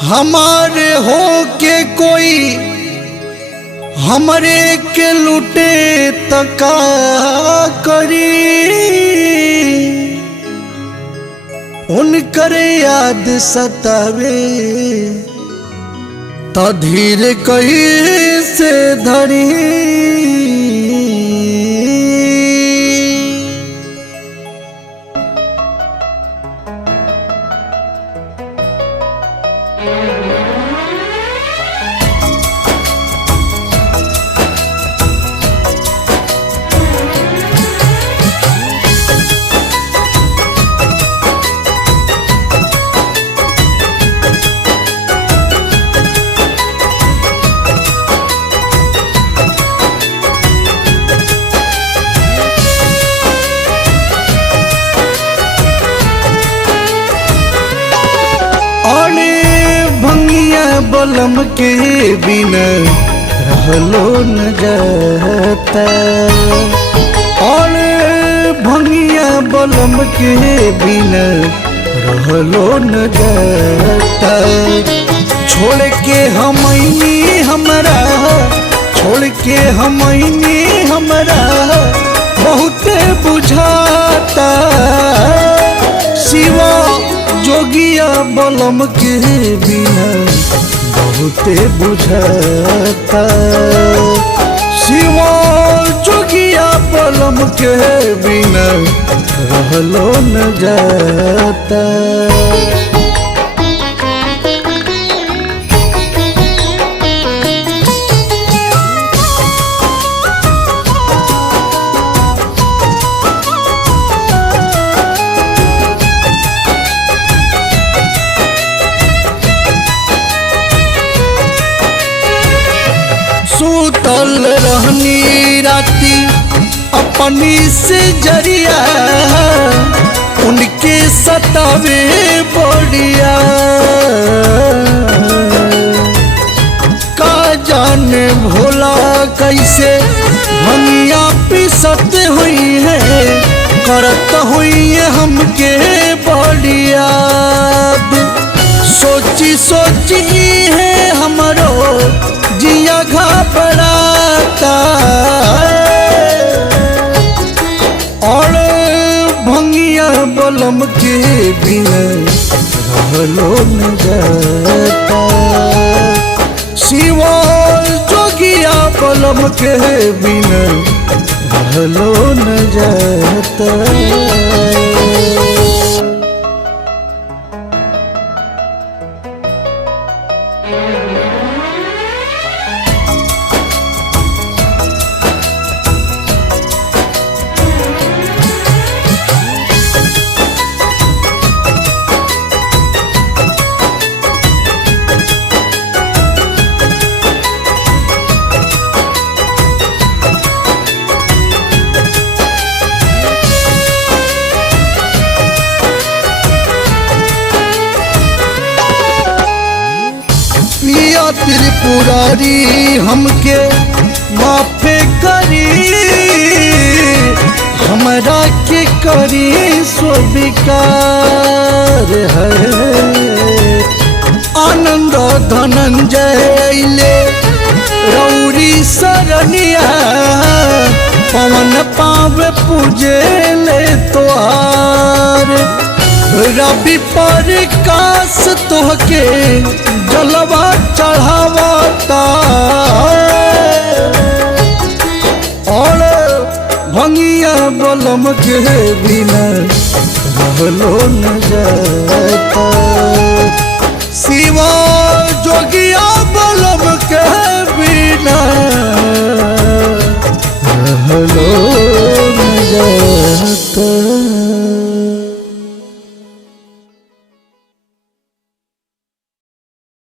हमारे हो के कोई हमरे के लुटे तका करी, उनकर याद सतावे त धीर कैसे धरी। बलम के बिना रहलो न जाता, और भंगिया बलम के बिना रहलो न जाता। छोड़ के हमनी हमरा, छोड़ के हमनी हमरा बहुत बुझाता। शिवा जोगिया बलम के बिना बहुते बुझाता। शिवा जोगिया बलम के बिना रहलो न जाता। सुतल रहनी राती अपनी से जरिया, उनके सतावे बढ़िया। का जाने भोला कैसे भंगिया पिसत हुई है, करत हुई है हमके बढ़िया। सोची सोची है हमरो जिया घबराता, और भंगिया बलम के बिना रहलो न जाता। शिवा जोगिया बलम के बिना रहलो न जाता। त्रिपुरारी हमके माफे करी, हमरा के करी स्वीकार है। आनंद धनंजय ले रौरी सरनिया, पवन पावे पूजे ले तोहार। रवि प्रकाश तोहके जलवा चढ़ावता, और भंगिया बलम के बिना रहलो न जाता। शिवा जोगिया बलम के बिना